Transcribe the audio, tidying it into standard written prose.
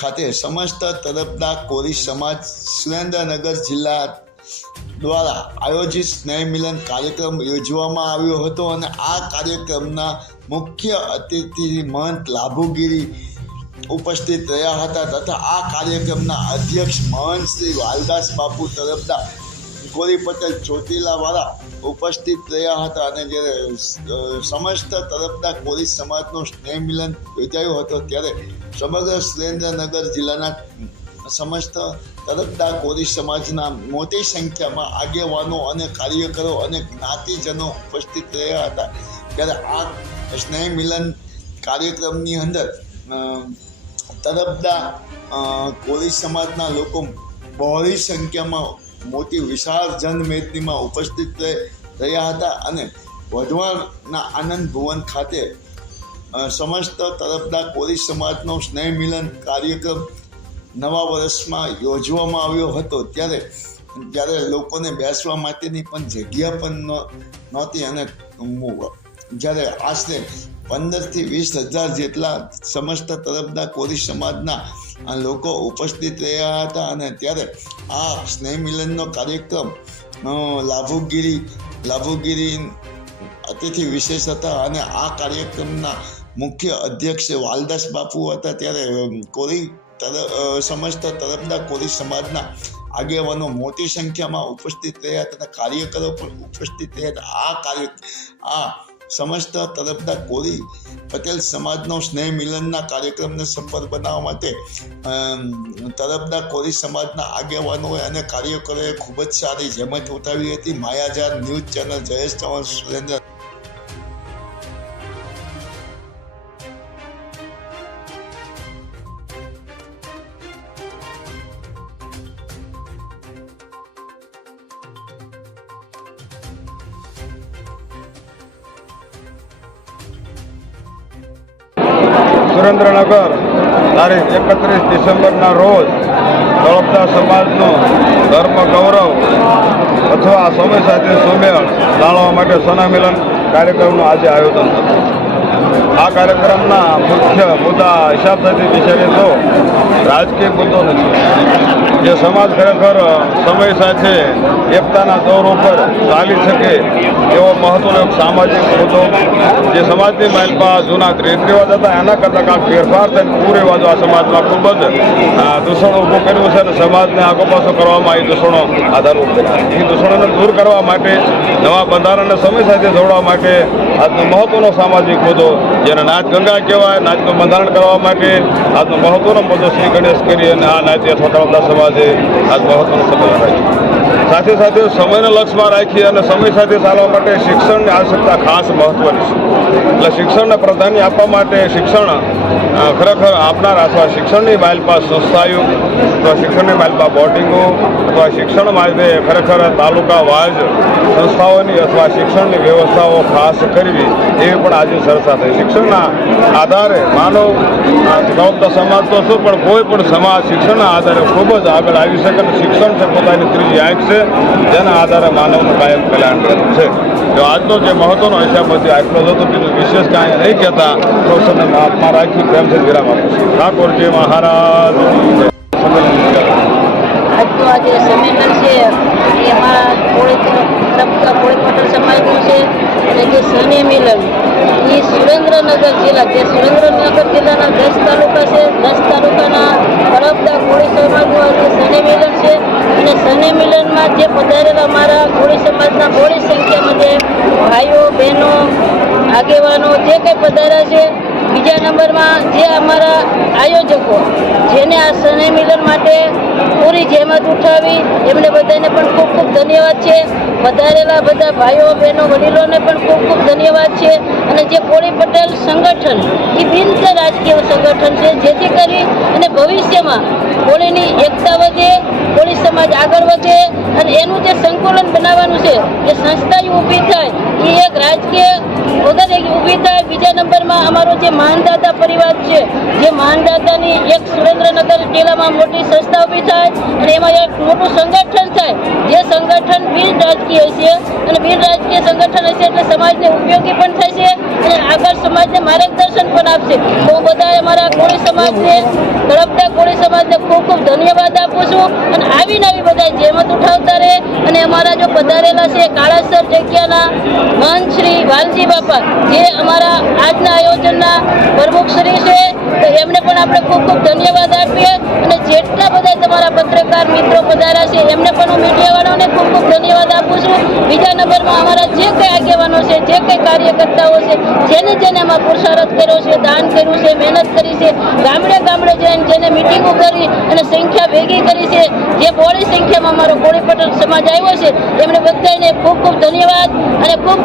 ખાતે સમસ્ત તરફદાર કોળી સમાજ સુરેન્દ્રનગર જિલ્લા દ્વારા આયોજિત સ્નેહ મિલન કાર્યક્રમ યોજવામાં આવ્યો હતો અને આ કાર્યક્રમના મુખ્ય અતિથિ મહંત લાભુગીરી ઉપસ્થિત રહ્યા હતા તથા આ કાર્યક્રમના અધ્યક્ષ મહંત શ્રી વાલદાસ બાપુ તરફદાર ગોરી પટેલ ચોટીલાવાળા ઉપસ્થિત રહ્યા હતા અને જ્યારે સમસ્ત તરફદાર કોળી સમાજનો સ્નેહ મિલન યોજાયો હતો ત્યારે સમગ્ર સુરેન્દ્રનગર જિલ્લાના સમસ્ત તરફદાર કોળી સમાજના મોટી સંખ્યામાં આગેવાનો અને કાર્યકરો અને જ્ઞાતિજનો ઉપસ્થિત રહ્યા હતા ત્યારે આ સ્નેહ મિલન કાર્યક્રમની અંદર તરફદાર કોળી સમાજના લોકો બહોળી સંખ્યામાં મોટી વિશાળ જનમેદનીમાં ઉપસ્થિત રહ્યા હતા અને વઢવાણના આનંદ ભુવન ખાતે સમસ્ત તરફદાર કોળી સમાજનો સ્નેહ મિલન કાર્યક્રમ નવા વર્ષમાં યોજવામાં આવ્યો હતો ત્યારે લોકોને બેસવા માટેની પણ જગ્યા પણ નહોતી અને જ્યારે આશરે 15,000 થી 20,000 જેટલા સમસ્ત તરફદાર કોળી સમાજના લોકો ઉપસ્થિત રહ્યા હતા અને ત્યારે આ સ્નેહ મિલનનો કાર્યક્રમ લાભુગીરી અતિથિ વિશેષ હતા અને આ કાર્યક્રમના મુખ્ય અધ્યક્ષ વાલદાસ બાપુ હતા ત્યારે સમસ્ત તરફદાર કોળી સમાજના આગેવાનો મોટી સંખ્યામાં ઉપસ્થિત રહ્યા તથા કાર્યકરો પણ ઉપસ્થિત રહ્યા હતા આ સમસ્ત તરફદાર કોળી પટેલ સમાજનો સ્નેહ મિલનના કાર્યક્રમને સફળ બનાવવા માટે તરફદાર કોળી સમાજના આગેવાનોએ અને કાર્યકરોએ ખૂબ જ સારી જહેમત ઉઠાવી હતી. માયાજાર ન્યૂઝ ચેનલ જયેશ ચૌહાણ સુરેન્દ્ર. સુરેન્દ્રનગર તારીખ 31 ડિસેમ્બરના રોજ તરફદાર સમાજનો ધર્મ ગૌરવ અથવા સમય સાથે સુમેળ જાણવા માટે સ્નેહ મિલન કાર્યક્રમનું આજે આયોજન થતું. આ કાર્યક્રમના મુખ્ય મુદ્દા હિસાબ થતી વિચારીએ તો રાજકીય મુદ્દો નથી. જે સમાજ ખરેખર સમય સાથે એકતાના દોર ઉપર ચાલી શકે એવો મહત્વનો એક સામાજિક મુદ્દો જે સમાજની માઇલમાં જૂના રીત રિવાજ હતા એના કરતાં કાંઈક ફેરફાર થઈને કુરિવાજો આ સમાજમાં ખૂબ જ દૂષણો ઊભું કર્યું છે અને સમાજને આગો પાછો કરવામાં એ દૂષણો આધાર ઉભો કર્યા. એ દૂષણોને દૂર કરવા માટે નવા બંધારણને સમય સાથે જોડવા માટે આજનો મહત્વનો સામાજિક મુદ્દો જેને નાચ ગંગા કહેવાય નાચનું બંધારણ કરવા માટે આજનો મહત્વનો મુદ્દો શ્રી ગણેશ કરી અને આ નાચે અથવા તરફદાર સમાજે આજ મહત્વનો સંમેલન રાખ્યું. સાથે સાથે સમયને લક્ષ્યમાં રાખી અને સમય સાથે ચાલવા માટે શિક્ષણની આવશ્યકતા ખાસ મહત્વની છે. એટલે શિક્ષણને પ્રાધાન્ય આપવા માટે શિક્ષણ ખરેખર આપનાર અથવા શિક્ષણની માઇલપાસ સંસ્થાઓ અથવા શિક્ષણની માઇલપાસ બોર્ડિંગો અથવા શિક્ષણ માટે ખરેખર તાલુકા વાઇઝ સંસ્થાઓની અથવા શિક્ષણની વ્યવસ્થાઓ ખાસ કરવી એવી પણ આજે ચર્ચા થઈ. શિક્ષણના આધારે માનવ તરફદાર સમાજ તો શું પણ કોઈ પણ સમાજ શિક્ષણના આધારે ખૂબ જ આગળ આવી શકે અને શિક્ષણ છે પોતાની ત્રીજી આંખ છે જેના આધારે માનવનું કાયમ કલ્યાણ કરેલું છે. જો આજનો જે મહત્વનો હિસાબ હતી આટલો જ હતો. બીજું વિશેષ કાંઈ નહીં કહેતા પ્રોફેસરને હાથમાં રાખી પ્રેમથી વિરામ આપું છું. ઠાકોરજી મહારાજ આજનું આ જે સંમેલન છે એ અમારા કોળી પટેલ સમાજનું છે અને જે સ્નેહ મિલન એ સુરેન્દ્રનગર જિલ્લા જે સુરેન્દ્રનગર જિલ્લાના 10 તાલુકા છે 10 તાલુકાના તરફદાર કોળી સમાજનું આજે સ્નેહ મિલન છે અને સ્નેહ મિલનમાં જે પધારેલા અમારા કોળી સમાજના બહોળી સંખ્યામાં જે ભાઈઓ બહેનો આગેવાનો જે કંઈ પધાર્યા છે. બીજા નંબરમાં જે અમારા આયોજકો જેને આ સ્નેહ મિલન માટે પૂરી જહેમત ઉઠાવી એમને બધાને પણ ખૂબ ખૂબ ધન્યવાદ છે. વધારેલા બધા ભાઈઓ બહેનો વડીલોને પણ ખૂબ ખૂબ ધન્યવાદ છે. અને જે કોળી પટેલ સંગઠન એ બિન રાજકીય સંગઠન છે જેથી કરી અને ભવિષ્યમાં કોળીની એકતા વધે કોળી સમાજ આગળ વધે અને એનું જે સંકુલન બનાવવાનું છે એ સંસ્થા ઊભી થાય એ એક રાજકીય વગર ઊભી થાય. બીજા નંબરમાં અમારો જે માનદાતા પરિવાર છે જે માનદાતાની એક સુરેન્દ્રનગર જિલ્લામાં મોટી સંસ્થા ઊભી થાય અને એમાં એક મોટું સંગઠન થાય જે સંગઠન બિન રાજકીય હશે અને બિન રાજકીય સંગઠન હશે એટલે સમાજને ઉપયોગી પણ થશે અને આગળ સમાજને માર્ગદર્શન પણ આપશે. તો હું બધા અમારા કોળી સમાજને, તળપદા કોળી સમાજને ખૂબ ખૂબ ધન્યવાદ આપું છું અને આવીને આવી બધા જહેમત ઉઠાવતા રહે અને અમારા જો પધારેલા છે કાળાસર જગ્યાના મહંત શ્રી વાલજી બાપા જે અમારા આજના આયોજનના પ્રમુખ શ્રી છે તો એમને પણ આપણે ખૂબ ખૂબ ધન્યવાદ આપીએ અને જેટલા બધા તમારા પત્રકાર મિત્રો પધાર્યા છે એમને પણ હું મીડિયાવાળાઓને ખૂબ ખૂબ ધન્યવાદ આપું છું. બીજા નંબરમાં અમારા જે કંઈ આગેવાનો છે, જે કંઈ કાર્યકર્તાઓ છે, જેને એમાં પુરુષાર્થ કર્યો છે, દાન કર્યું છે, મહેનત કરી છે, ગામડે ગામડે જઈને જેને મિટિંગો કરી અને સંખ્યા ભેગી કરી છે, જે બહોળી સંખ્યામાં અમારો કોળી પટેલ સમાજ આવ્યો છે એમને બધાને ખૂબ ખૂબ ધન્યવાદ અને ખૂબ